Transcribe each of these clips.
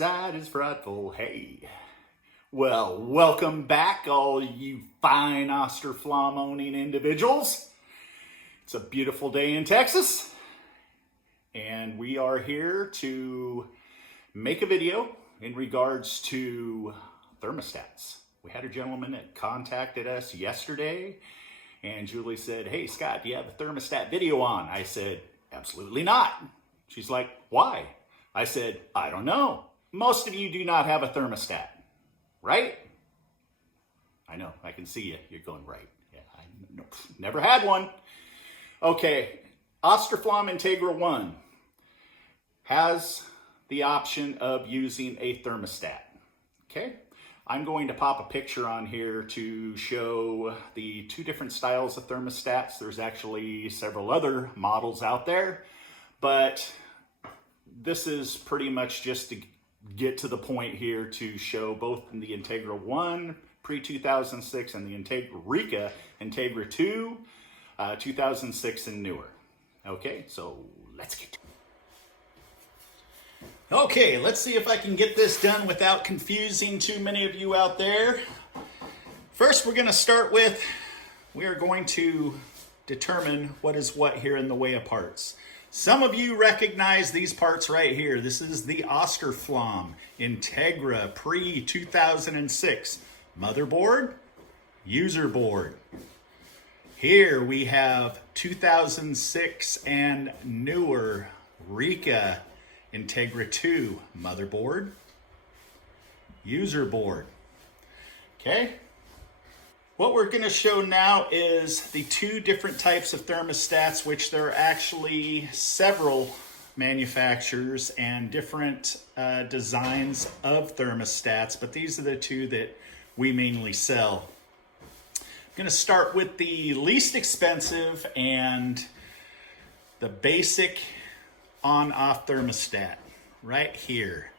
outside is frightful, hey. Well, welcome back, all you fine Austroflamm owning individuals. It's a beautiful day in Texas, and we are here to make a video in regards to thermostats. We had a gentleman that contacted us yesterday, and Julie said, "Hey Scott, do you have a thermostat video on?" I said, "Absolutely not." She's like, "Why?" I said, "I don't know. Most of you do not have a thermostat, right?" I know, I can see you. You're going, right. Yeah, I never had one. Okay, Austroflamm Integra 1 has the option of using a thermostat. Okay, I'm going to pop a picture on here to show the two different styles of thermostats. There's actually several other models out there, but this is pretty much just to get to the point here to show both in the Integra 1 pre-2006 and the Integra Rika Integra 2 2006 and newer. Okay, so let's get to it. Okay, let's see if I can get this done without confusing too many of you out there. First, we're going to start with, we are going to determine what is what here in the way of parts. Some of you recognize these parts right here. This is the Austroflamm Integra pre-2006 motherboard, user board. Here we have 2006 and newer Rika Integra 2 motherboard, user board. Okay. What we're going to show now is the two different types of thermostats, which there are actually several manufacturers and different designs of thermostats, but these are the two that we mainly sell. I'm going to start with the least expensive and the basic on-off thermostat right here.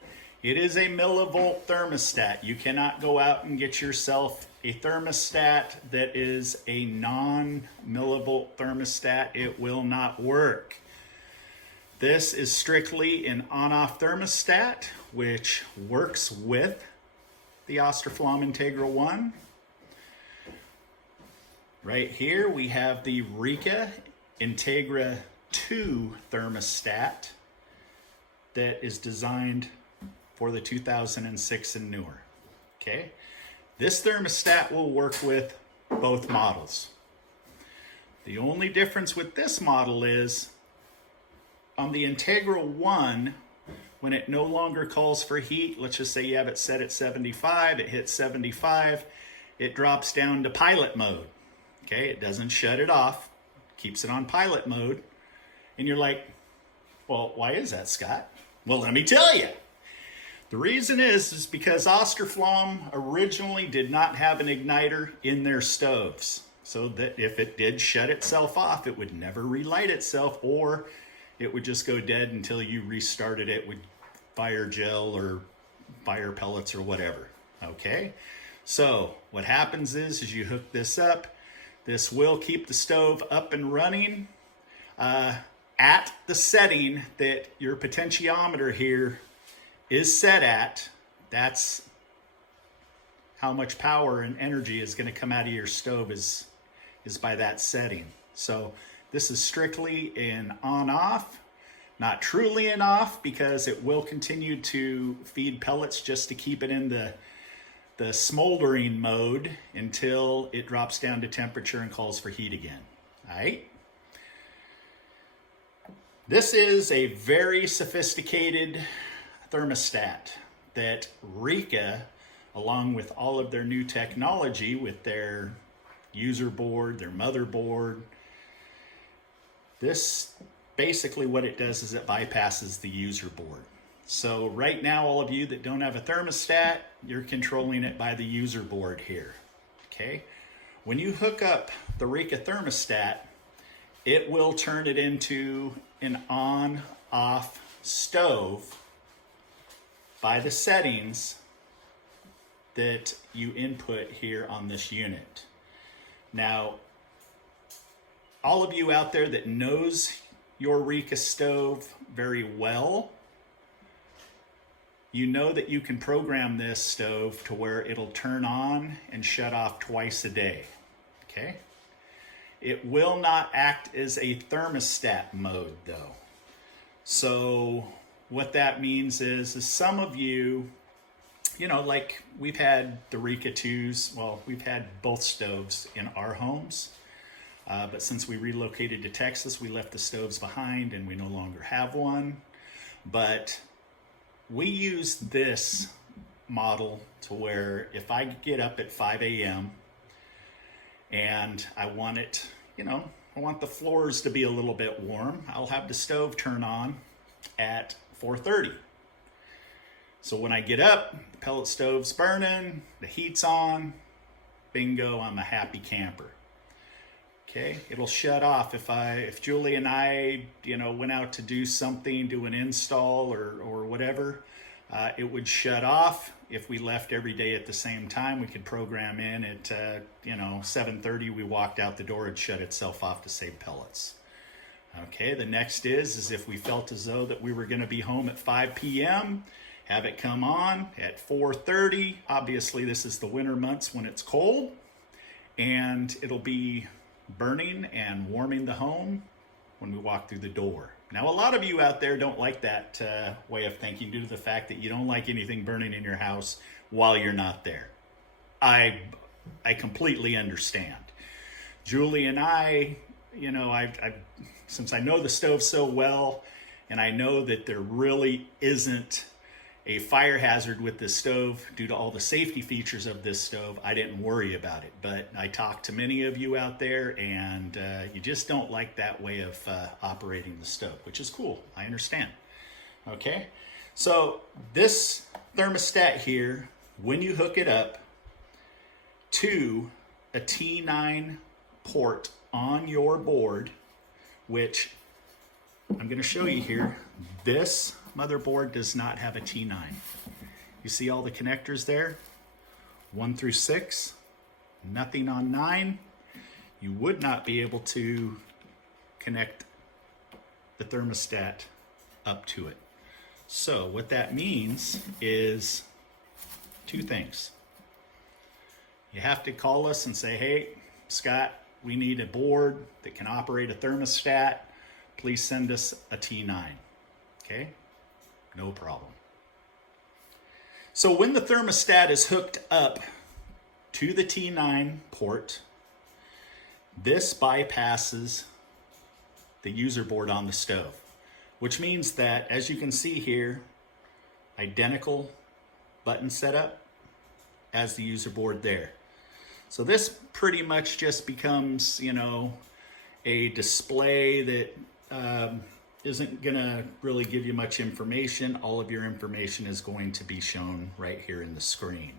It is a millivolt thermostat. You cannot go out and get yourself a thermostat that is a non-millivolt thermostat. It will not work. This is strictly an on-off thermostat, which works with the Austroflamm Integra 1. Right here we have the Rika Integra 2 thermostat that is designed for the 2006 and newer. Okay, this thermostat will work with both models. The only difference with this model is on the Integra 1, when it no longer calls for heat, let's just say you have it set at 75, it hits 75, it drops down to pilot mode. Okay, it doesn't shut it off, keeps it on pilot mode. And you're like, well, why is that, Scott? Well, let me tell you. The reason is because Austroflamm originally did not have an igniter in their stoves, so that if it did shut itself off, it would never relight itself, or it would just go dead until you restarted it with fire gel or fire pellets or whatever. Okay, so what happens is you hook this up. This will keep the stove up and running at the setting that your potentiometer here is set at. That's how much power and energy is going to come out of your stove is by that setting. So this is strictly an on-off, not truly an off, because it will continue to feed pellets just to keep it in the smoldering mode until it drops down to temperature and calls for heat again. All right. This is a very sophisticated thermostat that Rika, along with all of their new technology with their user board, their motherboard, this basically what it does is it bypasses the user board. So right now, all of you that don't have a thermostat, you're controlling it by the user board here. Okay, when you hook up the Rika thermostat, it will turn it into an on-off stove by the settings that you input here on this unit. Now, all of you out there that knows your Rika stove very well, you know that you can program this stove to where it'll turn on and shut off twice a day, okay? It will not act as a thermostat mode though. So what that means is some of you, like we've had the Rika 2s, well, we've had both stoves in our homes, but since we relocated to Texas, we left the stoves behind and we no longer have one. But we use this model to where if I get up at 5 a.m. and I want it, I want the floors to be a little bit warm, I'll have the stove turn on at 4:30. So when I get up, the pellet stove's burning, the heat's on, bingo, I'm a happy camper. Okay, it'll shut off if Julie and I, went out to do something, do an install or whatever, it would shut off. If we left every day at the same time, we could program in at 7:30. We walked out the door, it'd shut itself off to save pellets. Okay, the next is if we felt as though that we were going to be home at 5 p.m., have it come on at 4:30. Obviously, this is the winter months when it's cold, and it'll be burning and warming the home when we walk through the door. Now, a lot of you out there don't like that way of thinking due to the fact that you don't like anything burning in your house while you're not there. I completely understand. Julie and I, since I know the stove so well, and I know that there really isn't a fire hazard with this stove due to all the safety features of this stove, I didn't worry about it. But I talked to many of you out there, and you just don't like that way of operating the stove, which is cool. I understand. Okay, so this thermostat here, when you hook it up to a T9 port on your board, which I'm going to show you here, this motherboard does not have a T9. You see all the connectors there? 1 through 6, nothing on 9. You would not be able to connect the thermostat up to it. So what that means is two things. You have to call us and say, hey, Scott, we need a board that can operate a thermostat. Please send us a T9. Okay? No problem. So when the thermostat is hooked up to the T9 port, this bypasses the user board on the stove, which means that, as you can see here, identical button setup as the user board there. So this pretty much just becomes, a display that isn't gonna really give you much information. All of your information is going to be shown right here in the screen.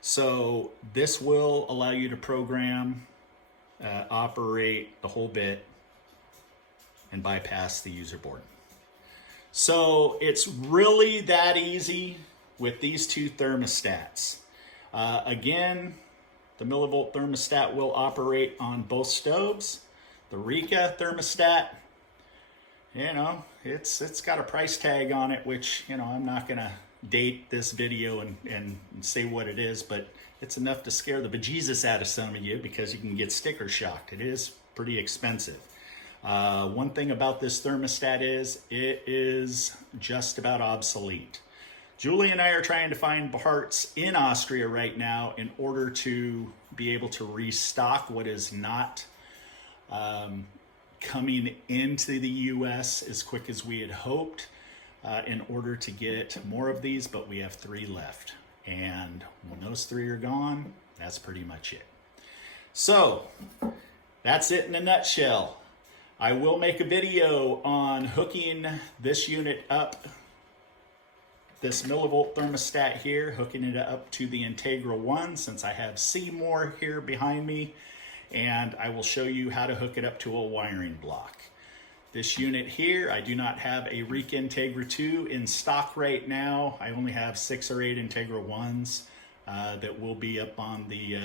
So this will allow you to program, operate the whole bit, and bypass the user board. So it's really that easy with these two thermostats. Again, the millivolt thermostat will operate on both stoves. The Rika thermostat, it's got a price tag on it, which, I'm not gonna date this video and say what it is, but it's enough to scare the bejesus out of some of you because you can get sticker shocked. It is pretty expensive. One thing about this thermostat is it is just about obsolete. Julie and I are trying to find parts in Austria right now in order to be able to restock what is not coming into the US as quick as we had hoped in order to get more of these, but we have 3 left. And when those 3 are gone, that's pretty much it. So that's it in a nutshell. I will make a video on hooking this unit up, this millivolt thermostat here, hooking it up to the Integra 1 since I have Seymour here behind me, and I will show you how to hook it up to a wiring block. This unit here, I do not have a Rika Integra 2 in stock right now. I only have 6 or 8 Integra 1s that will be up on the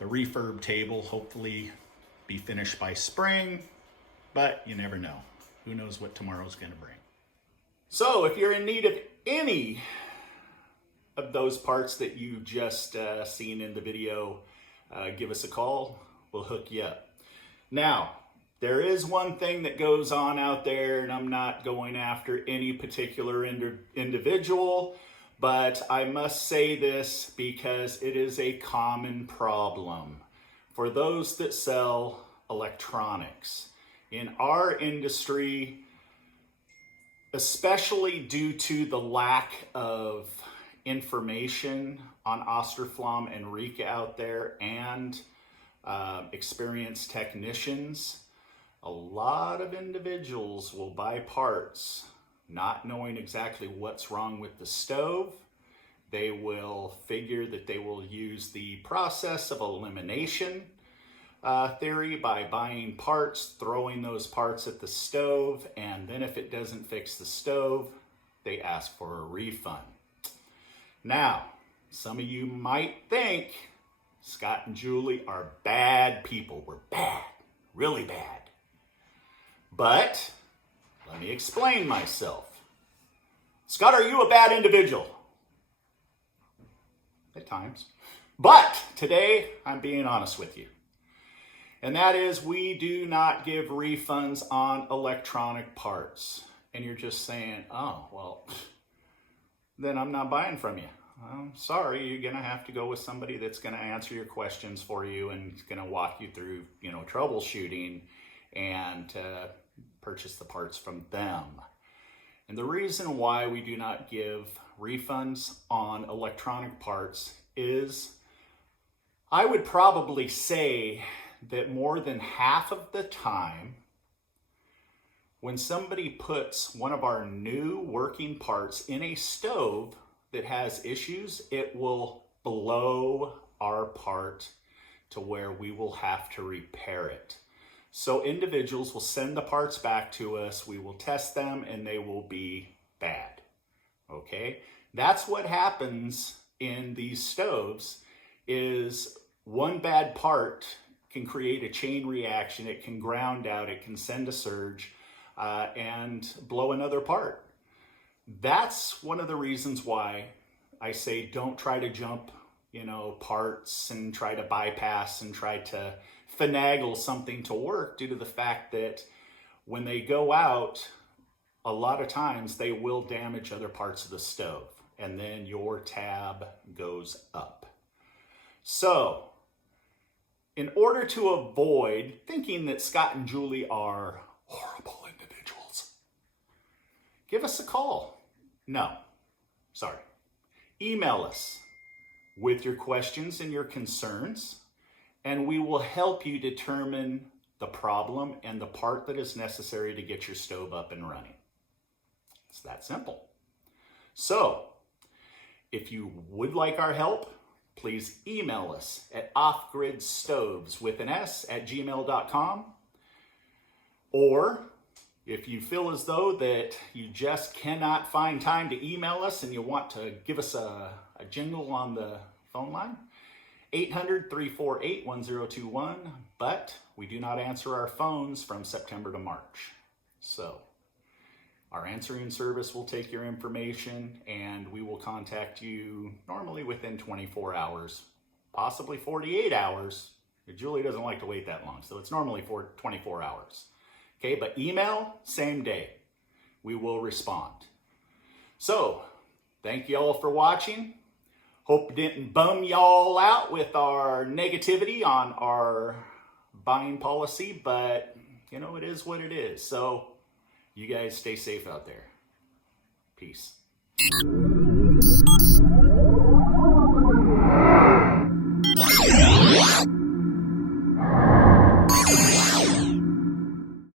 refurb table, hopefully be finished by spring, but you never know. Who knows what tomorrow's gonna bring. So if you're in need of any of those parts that you just seen in the video, give us a call. We'll hook you up. Now, there is one thing that goes on out there, and I'm not going after any particular individual, but I must say this because it is a common problem for those that sell electronics. In our industry, especially due to the lack of information on Austroflamm and Rika out there and experienced technicians, a lot of individuals will buy parts not knowing exactly what's wrong with the stove. They will figure that they will use the process of elimination theory by buying parts, throwing those parts at the stove, and then if it doesn't fix the stove, they ask for a refund. Now, some of you might think Scott and Julie are bad people. We're bad, really bad. But let me explain myself. Scott, are you a bad individual? At times. But today, I'm being honest with you. And that is, we do not give refunds on electronic parts. And you're just saying, oh, well, then I'm not buying from you. I'm sorry, you're going to have to go with somebody that's going to answer your questions for you and is going to walk you through, troubleshooting and purchase the parts from them. And the reason why we do not give refunds on electronic parts is, I would probably say that more than half of the time, when somebody puts one of our new working parts in a stove that has issues, it will blow our part to where we will have to repair it. So individuals will send the parts back to us, we will test them, and they will be bad. Okay? That's what happens in these stoves, is one bad part can create a chain reaction. It can ground out, it can send a surge, and blow another part. That's one of the reasons why I say don't try to jump, parts and try to bypass and try to finagle something to work, due to the fact that when they go out, a lot of times they will damage other parts of the stove, and then your tab goes up. So, in order to avoid thinking that Scott and Julie are horrible individuals, give us a call. No, sorry. Email us with your questions and your concerns, and we will help you determine the problem and the part that is necessary to get your stove up and running. It's that simple. So, if you would like our help, please email us at offgridstovesandmore@gmail.com. Or if you feel as though that you just cannot find time to email us and you want to give us a jingle on the phone line, 800-348-1021, but we do not answer our phones from September to March. So our answering service will take your information and we will contact you normally within 24 hours, possibly 48 hours. Julie doesn't like to wait that long, so it's normally for 24 hours. Okay, but email, same day. We will respond. So, thank you all for watching. Hope it didn't bum y'all out with our negativity on our buying policy, but it is what it is. So, you guys stay safe out there. Peace.